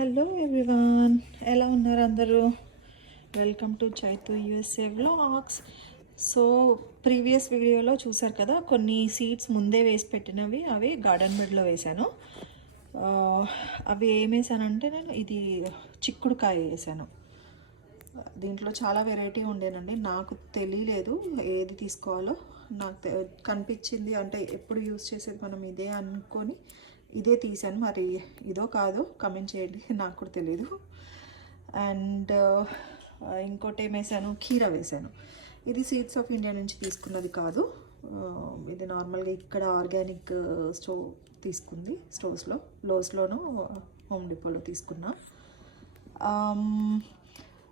Hello everyone ఎలా ఉన్నారు అందరూ? Welcome to Chaitu USA vlogs. So previous వీడియోలో చూసారు కదా కొన్ని సీడ్స్ ముందే వేసి పెట్టినవి అవి గార్డెన్ బెడ్లో వేశాను. అవి ఏం వేసానంటే నేను ఇది చిక్కుడుకాయ వేసాను. దీంట్లో చాలా వెరైటీ ఉండేనండి నాకు తెలియలేదు ఏది తీసుకోవాలో. నాకు తె- కనిపించింది అంటే ఎప్పుడు యూస్ చేసేది మనం ఇదే అనుకొని ఇదే తీసాను మరి ఇదో కాదో కమెంట్ చేయండి. నాకు కూడా తెలీదు. అండ్ uh, ఇంకోటి ఏమేసాను కీర వేసాను ఇది సీడ్స్ ఆఫ్ ఇండియా నుంచి తీసుకున్నది కాదు. Uh, ఇది నార్మల్గా ఇక్కడ ఆర్గానిక్ స్టోవ్ uh, తీసుకుంది. స్టోర్స్లో లోస్లోను హోమ్ డిపోలో తీసుకున్నా. Um,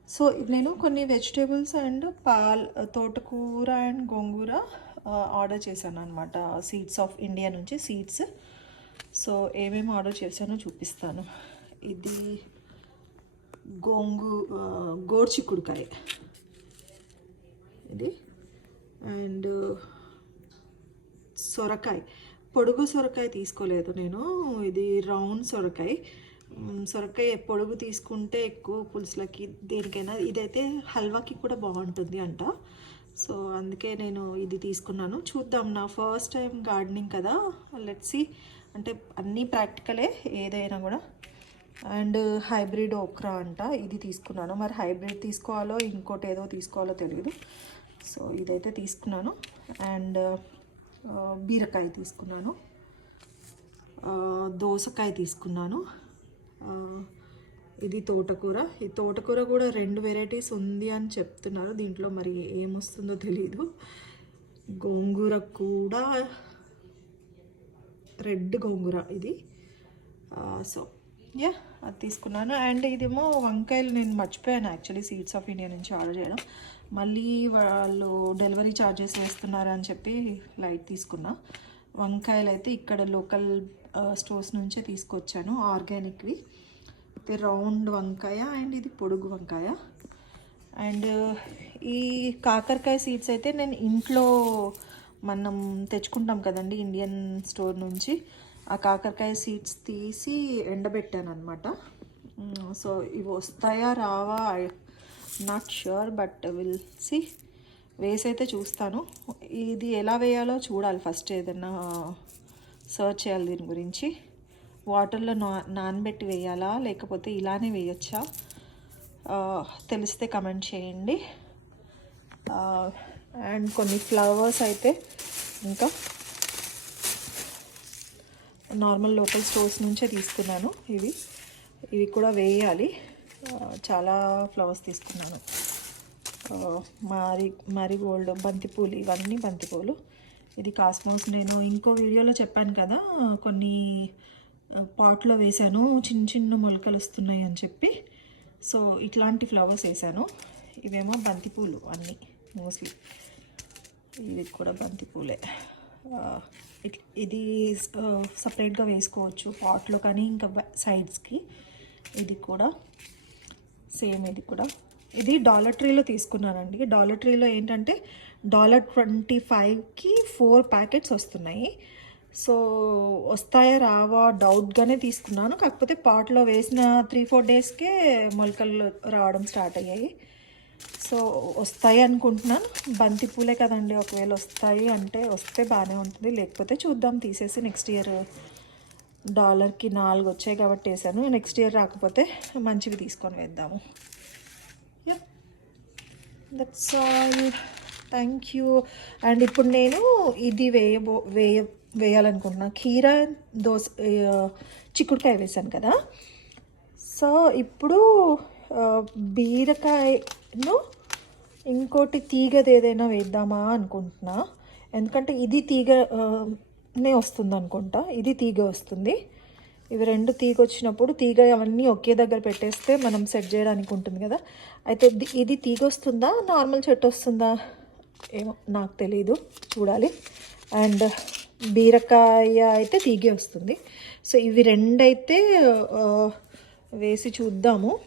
సో నేను కొన్ని వెజిటేబుల్స్ అండ్ పాల్ తోటకూర అండ్ గోంగూర ఆర్డర్ చేశాను అనమాట సీడ్స్ ఆఫ్ ఇండియా నుంచి సీడ్స్ సో ఏమేమి ఆర్డర్ చేశానో చూపిస్తాను. ఇది గోంగు ఆ, గోర్చిక్కుడుకాయ ఇది. అండ్ సొరకాయ. పొడుగు సొరకాయ తీసుకోలేదు నేను. ఇది రౌండ్ సొరకాయ. సొరకాయ పొడుగు తీసుకుంటే ఎక్కువ పులుసులకి దేనికైనా ఇదైతే హల్వాకి కూడా బాగుంటుంది అంట. సో అందుకే నేను ఇది తీసుకున్నాను. చూద్దాం. నా ఫస్ట్ టైం గార్డెనింగ్ కదా. లెట్స్ అంటే అన్నీ ప్రాక్టికలే ఏదైనా కూడా. అండ్ హైబ్రిడ్ ఓక్రా అంట ఇది తీసుకున్నాను. మరి హైబ్రిడ్ తీసుకోవాలో ఇంకోటి ఏదో తీసుకోవాలో తెలియదు సో ఇదైతే తీసుకున్నాను. అండ్ బీరకాయ తీసుకున్నాను. దోసకాయ తీసుకున్నాను. ఇది తోటకూర. ఈ తోటకూర కూడా రెండు వెరైటీస్ ఉంది అని చెప్తున్నారు. దీంట్లో మరి ఏమొస్తుందో తెలియదు గోంగూర కూడా రెడ్ గోంగూర ఇది. సో యా అది తీసుకున్నాను. అండ్ ఇదేమో వంకాయలు నేను మర్చిపోయాను. యాక్చువల్లీ సీడ్స్ ఆఫ్ ఇండియా నుంచి ఆర్డర్ చేయడం. మళ్ళీ వాళ్ళు డెలివరీ ఛార్జెస్ వేస్తున్నారు అని చెప్పి లైట్ తీసుకున్నా. వంకాయలు అయితే ఇక్కడ లోకల్ స్టోర్స్ నుంచే తీసుకొచ్చాను ఆర్గానిక్వి అయితే రౌండ్ వంకాయ అండ్ ఇది పొడుగు వంకాయ. అండ్ ఈ కాకరకాయ సీడ్స్ అయితే నేను ఇంట్లో మనం తెచ్చుకుంటాం కదండి ఇండియన్ స్టోర్ నుంచి. ఆ కాకరకాయ సీడ్స్ తీసి ఎండబెట్టాను అనమాట సో ఇవి వస్తాయా రావా? Not sure but will see. వేసి అయితే చూస్తాను. ఇది ఎలా వేయాలో చూడాలి ఫస్ట్ ఏదైనా సర్చ్ చేయాలి దీని గురించి. వాటర్లో నా నానబెట్టి వేయాలా? లేకపోతే ఇలానే వేయచ్చా? తెలిస్తే కమెంట్ చేయండి. అండ్ కొన్ని ఫ్లవర్స్ అయితే ఇంకా నార్మల్ లోకల్ స్టోర్స్ నుంచే తీసుకున్నాను. ఇవి ఇవి కూడా వేయాలి. చాలా ఫ్లవర్స్ తీసుకున్నాను. ఆ, మారి గోల్డ్ బంతిపూలు ఇవన్నీ బంతిపూలు. ఇది కాస్మోస్. నేను ఇంకో వీడియోలో చెప్పాను కదా కొన్ని పాట్లో వేశాను. చిన్న చిన్న మొలకలు వస్తున్నాయి అని చెప్పి. సో ఇట్లాంటి ఫ్లవర్స్ వేసాను ఇవేమో బంతిపూలు అన్నీ. మోస్ట్లీ ఇది కూడా బంతిపూలే ఇట్- ఇది సపరేట్గా వేసుకోవచ్చు పాట్లో కానీ ఇంకా సైడ్స్కి ఇది కూడా సేమ్ ఇది కూడా. ఇది డాలర్ ట్రీలో తీసుకున్నానండి. డాలర్ ట్రీలో ఏంటంటే డాలర్ ట్వంటీ ఫైవ్కి ఫోర్ ప్యాకెట్స్ వస్తున్నాయి. సో వస్తాయా రావా డౌట్గానే తీసుకున్నాను. కాకపోతే పాట్లో వేసిన త్రీ ఫోర్ డేస్కే మొలకలు రావడం స్టార్ట్ అయ్యాయి. సో వస్తాయి అనుకుంటున్నాను. బంతి పూలే కదండి ఒకవేళ వస్తాయి అంటే వస్తే బాగానే ఉంటుంది. లేకపోతే చూద్దాం తీసేసి నెక్స్ట్ ఇయర్ డాలర్కి నాలుగు వచ్చాయి కాబట్టి వేసాను. నెక్స్ట్ ఇయర్ రాకపోతే మంచివి తీసుకొని వేద్దాము. Yeah that's all thank you and ఇప్పుడు నేను ఇది వేయబో వేయ వేయాలనుకుంటున్నా. కీర దోస చిక్కుడుకాయ వేసాను కదా. సో ఇప్పుడు బీరకాయ బీరకాయను ఇంకోటి తీగది ఏదైనా వేద్దామా అనుకుంటున్నా? ఎందుకంటే ఇది తీగనే వస్తుంది అనుకుంటా. ఇది తీగ వస్తుంది. ఇవి రెండు తీగ వచ్చినప్పుడు తీగ అవన్నీ ఒకే దగ్గర పెట్టేస్తే మనం సెట్ చేయడానికి ఉంటుంది కదా. అయితే ఇది- తీగ వస్తుందా? నార్మల్ చెట్టు వస్తుందా? ఏమో నాకు తెలీదు. చూడాలి. అండ్ బీరకాయ అయితే తీగే వస్తుంది. సో ఇవి రెండైతే వేసి చూద్దాము.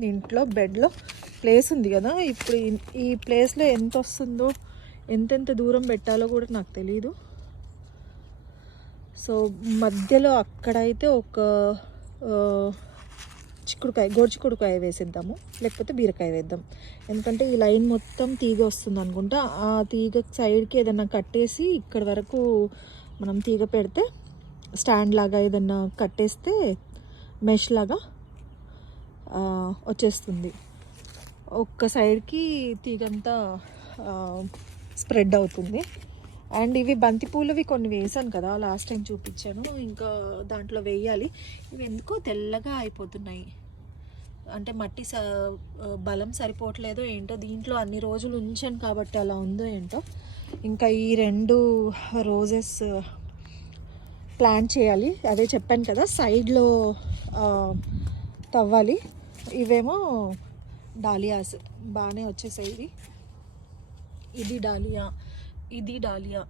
దీంట్లో బెడ్లో ప్లేస్ ఉంది కదా. ఇప్పుడు ఈ- ప్లేస్లో ఎంత వస్తుందో ఎంతెంత దూరం పెట్టాలో కూడా నాకు తెలీదు. సో మధ్యలో అక్కడైతే ఒక చిక్కుడుకాయ గోరు చిక్కుడుకాయ వేసేద్దాము. లేకపోతే బీరకాయ వేద్దాం. ఎందుకంటే ఈ లైన్ మొత్తం తీగ వస్తుంది అనుకుంటా. ఆ తీగ సైడ్కి ఏదైనా కట్టేసి ఇక్కడ వరకు మనం తీగ పెడితే స్టాండ్ లాగా ఏదన్నా కట్టేస్తే మెష్ లాగా వచ్చేస్తుంది. ఒక్క సైడ్కి తీగంతా స్ప్రెడ్ అవుతుంది. అండ్ ఇవి బంతిపూలవి కొన్ని వేసాను కదా లాస్ట్ టైం చూపించాను. ఇంకా దాంట్లో వేయాలి. ఇవి ఎందుకో తెల్లగా అయిపోతున్నాయి. అంటే మట్టి స బలం సరిపోవట్లేదో ఏంటో దీంట్లో అన్ని రోజులు ఉంచాను కాబట్టి అలా ఉందో ఏంటో. ఇంకా ఈ రెండు రోజెస్ ప్లాన్ చేయాలి. అదే చెప్పాను కదా సైడ్లో తవ్వాలి. ఇవేమో డాలియాస్. బాగానే వచ్చేసాయి ఇవి. ఇది డాలియా. ఇది డాలియా.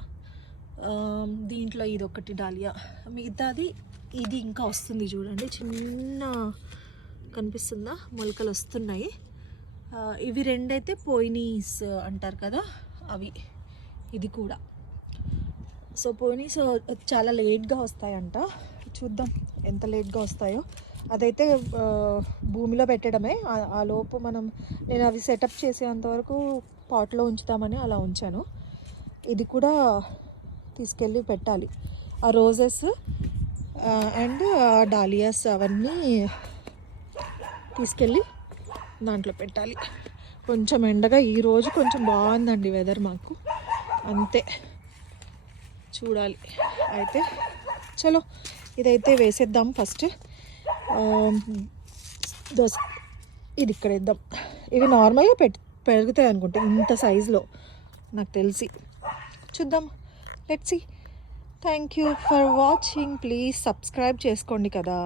దీంట్లో ఇది ఒకటి డాలియా. మిగతాది ఇది ఇంకా వస్తుంది చూడండి. చిన్న కనిపిస్తుందా? మొలకలు వస్తున్నాయి. ఇవి రెండైతే పోయినీస్ అంటారు కదా? అవి. ఇది కూడా. సో పోయినీస్ చాలా లేట్గా వస్తాయంట. చూద్దాం ఎంత లేట్గా వస్తాయో. అదైతే భూమిలో పెట్టడమే. ఆ- లోపు మనం నేను అవి సెటప్ చేసేంతవరకు పాట్లో ఉంచుతామని అలా ఉంచాను. ఇది కూడా తీసుకెళ్ళి పెట్టాలి. ఆ రోజెస్ అండ్ డాలియాస్ అవన్నీ తీసుకెళ్ళి దాంట్లో పెట్టాలి. కొంచెం ఎండగా ఈరోజు కొంచెం బాగుందండి వెదర్ మాకు. అంతే. చూడాలి. అయితే చలో ఇదైతే వేసేద్దాం ఫస్ట్. దోస. ఇది ఇక్కడ వేద్దాం. ఇవి నార్మల్గా పెట్ పెరుగుతాయి అనుకుంటా ఇంత సైజులో నాకు తెలిసి. చూద్దాం. Let's see thank you for watching please subscribe చేసుకోండి కదా.